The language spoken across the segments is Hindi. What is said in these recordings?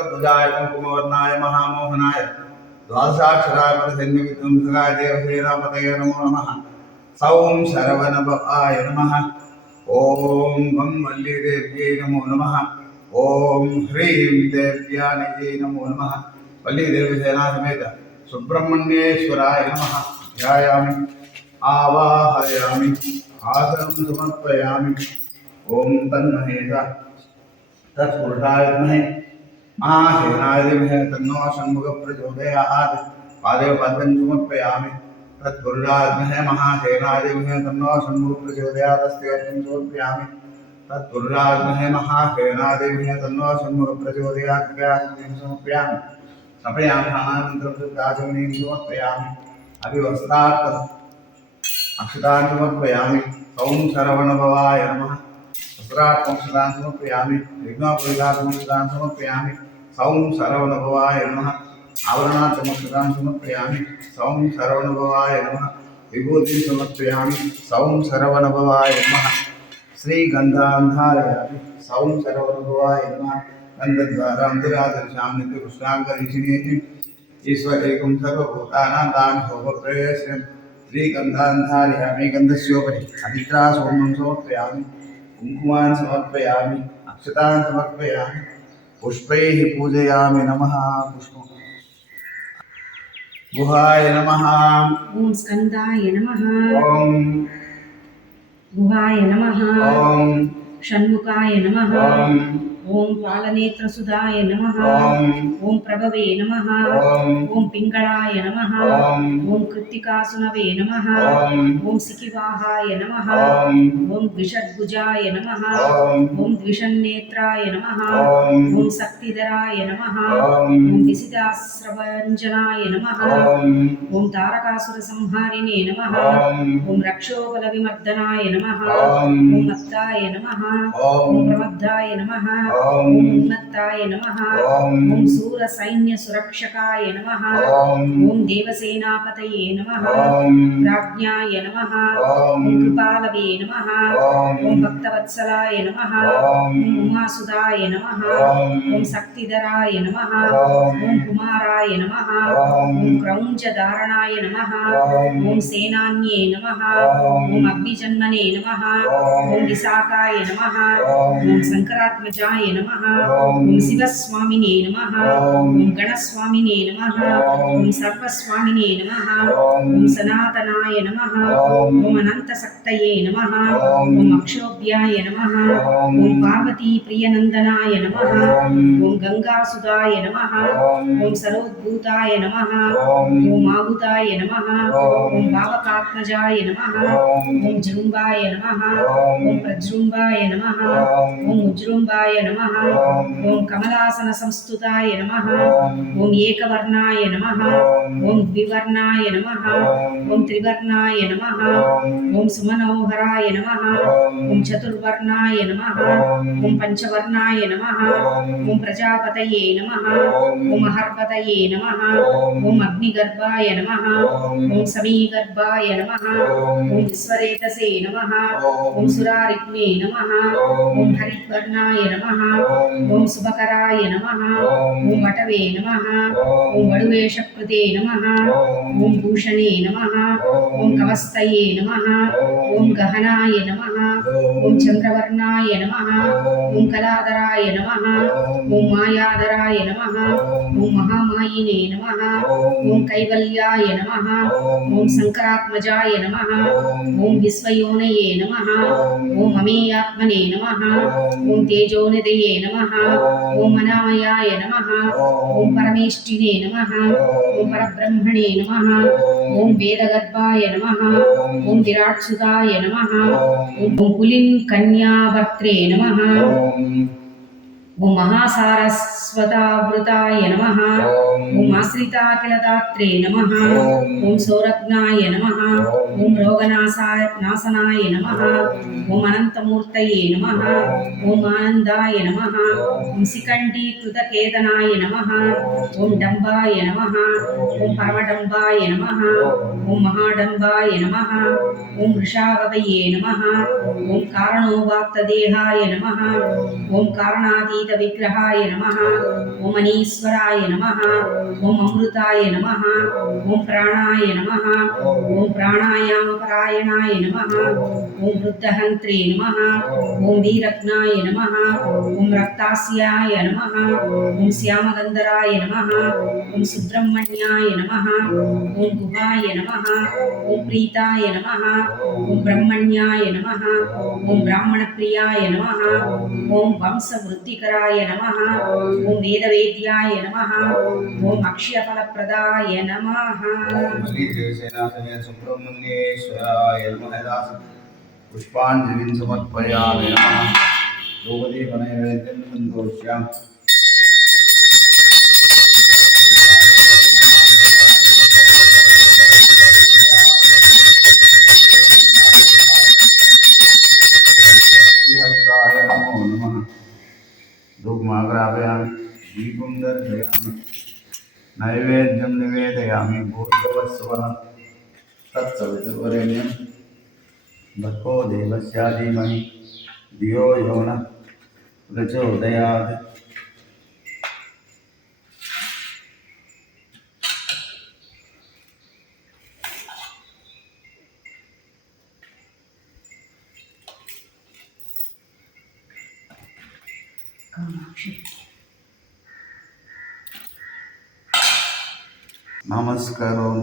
वक्रध्वजाय कुङ्कुमवर्णाय महामोहनाय द्वादशाक्षराय परसंज्ञविध्वंसकाय देवसेनापतये नमो नमः। सौं शरवणभवाय नमः। ओं गं वल्लीदेव्यै नमो नमः। ओं ह्रीं देव्यानिजै नमो नमः। वल्लीदेवसेना समेत सुब्रह्मण्येश्वराय नमः। ध्यायामि आवाहयामि आसनं समर्पयामि। ओं तन्महेश तत्पुरुषाय विद्महे महासेनाय धीमहि तन्नो षण्मुखः प्रचोदयात्। पादे पद्मं समर्पयामि। तत्पुरुषाय विद्महे महासेनाय धीमहि तन्नो षण्मुखः प्रचोदयात्। अस्तेऽर्घ्यं समर्पयामि। तत्पुरुषाय विद्महे महासेनाय धीमहि तन्नो षण्मुखः प्रचोदयात्। कृपयां समर्पयामि। समर्पयामि अनन्तरं शुद्धाचमनीं समर्पयामि। अभिवस्त्रार्थम् अक्षतान् समर्पयामि। सौं शरवणभवाय नमः। वस्त्रार्थमक्षतान् समर्पयामि। विघ्नोपविधार्थमक्षतान् समर्पयामि। सौं शरवणभवाय नमः। आवरणार्थमक्षतान् समर्पयामि। सौं शरवणभवाय नमः। विभूतिं समर्पयामि। सौं शरवणभवाय नमः। श्रीगन्धां धारयामि। सौं शरवणभवाय नमः। गन्धद्वारां दुरादर्शां नित्यकृष्णाङ्गरीषिणीं ईश्वरेकं सर्वभूतानां तां शोभप्रयश्रियं श्रीगन्धां धारयामि। गन्धस्योपरि अदित्रासोमं समर्पयामि। कुङ्कुमान् समर्पयामि। अक्षतान् समर्पयामि। पुष्पैः पूजयामि। नमः। पुष्पं गुहाय नमः। ओं स्कन्दाय नमः। ओं गुहाय नमः। ओं षण्मुखाय नमः। ओं ओं पालनेत्रसुधाय नमः। ओं प्रभवे नमः। ओं पिङ्गळाय नमः। ओं कृत्तिकासुनवे नमः। ओं सिकिवाहाय नमः। ओं द्विषद्भुजाय नमः। ओं द्विषन्नेत्राय नमः। ओं शक्तिधराय नमः। ओं दिशिदास्रवञ्जनाय नमः। ओं तारकासुरसंहारिणे नमः। ओं रक्षोबलविमर्दनाय नमः। ओं मत्ताय नमः। ओं प्रमद्दाय नमः। ओं उन्मत्ताय नमः। ओं सूरसैन्यसुरक्षकाय नमः। ओं देवसेनापतये नमः। राज्ञाय नमः। ओं कृपालवे नमः। ओं भक्तवत्सलाय नमः। ओं उमासुदाय नमः। ओं शक्तिधराय नमः। ओं कुमाराय नमः। ओं क्रौञ्चधारणाय नमः। ओं सेनान्ये नमः। ओं अग्निजन्मने नमः। ओं विशाखाय नमः। ओं शङ्करात्मजाय नमः। ओं शिवस्वामिने नमः। ओं गणस्वामिने नमः। ओं सर्वस्वामिने नमः। ओं सनातनाय नमः। ओं अनन्तशक्तये नमः। ओं अक्षोभ्याय नमः। ओं पार्वतीप्रियनन्दनाय नमः। ओं गङ्गासुधाय नमः। ओं सरोद्भूताय नमः। ओं आहुताय नमः। ओं भावकात्मजाय नमः। ओं जृम्बाय नमः। ओं प्रजृम्बाय नमः। ओं उज्जृम्बाय नमः। ओं कमलासनसंस्तुताय नमः। ओं एकवर्णाय नमः। ओं द्विवर्णाय नमः। ओं त्रिवर्णाय नमः। ओं सुमनोहराय नमः। ओं चतुर्वर्णाय नमः। ओं पंचवर्णाय नमः। ओं प्रजापतये नमः। ओं अहर्पतये नमः। ओं अग्निगर्भाय नमः। ओं समीगर्भाय नमः। ओं विश्वरेतसे नमः। ओं सुरारिग्ने नमः। ओं हरिद्वर्णाय नमः। ओं शुभकराय नमः। ओं वटवे नमः। ओं वडुवेशकृते नमः। ओं भूषणे नमः। ओं कवस्तये नमः। ओं गहनाय नमः। ओं चन्द्रवर्णाय नमः। ओं कलाधराय नमः। ओं मायाधराय नमः। ओं महामायिने नमः। ओं कैवल्याय नमः। ओं शङ्करात्मजाय नमः। ओं विश्वयोनये नमः। ओं अमेयात्मने नमः। ओं तेजोनिधये नमः। ओं अनामयाय नमः। ओं परमेष्टिने नमः। ओं परब्रह्मणे नमः। ओं वेदगर्भाय नमः। ओं विराट्सुताय नमः। ओं पुलिन्कन्याभर्त्रे नमः। ओं महासारस्वतावृताय नमः। ओं आश्रिताखिलदात्रे नमः। ओं सौरज्ञाय नमः। ओं रोगनाशनाय नमः। ओं अनन्तमूर्तये नमः। ओं आनन्दाय नमः। ओं शिखण्डीकृतकेतनाय नमः। ओं डम्बाय नमः। ओं परमडम्बाय नमः। ओं महाडम्बाय नमः। ओं वृषाववये नमः। ओं कारणोवाक्तदेहाय नमः। ओं कारणातीत ఆయుధ విగ్రహాయ నమః ఓం అనీశ్వరాయ నమః ఓం అమృతాయ నమః ఓం ప్రాణాయ నమః ఓం ప్రాణాయామ పరాయణాయ నమః ఓం వృద్ధహంత్రే నమః ఓం వీరజ్ఞాయ నమః ఓం రక్తాస్యాయ నమః ఓం శ్యామగంధరాయ నమః ఓం సుబ్రహ్మణ్యాయ నమః ఓం గుహాయ నమః ఓం ప్రీతాయ నమః ఓం బ్రహ్మణ్యాయ నమః ఓం బ్రాహ్మణప్రియాయ నమః ఓం వంశవృద్ధికరాయ నమః ఓం వేదవేద్యాయ నమః ఓం అక్షయఫలప్రదాయ నమః సుబ్రహ్మణ్యేశ్వరాయ నమః పుష్పాంజలిం సమర్పయామి నమః ధూపదీపనైవేద్యం సంతోష్యామి శ్రీహస్తాయ నమో నమః ధూపమాగ్రాపయామి దీపం దర్శయామి నైవేద్యం నివేదయామి భూర్భువస్సువః తత్సవితుర్వరేణ్యం భర్గో దేవస్య ధీమహి ధియో యో నః ప్రచోదయాత్. నమస్కారం.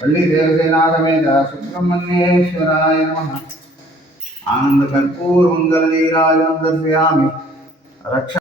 వల్లి దేవసేనాథమేత సుబ్రహ్మణ్యేశ్వరాయ నమః ఆనంద కర్పూర మంగళ నీరాజనం దర్శయామి రక్ష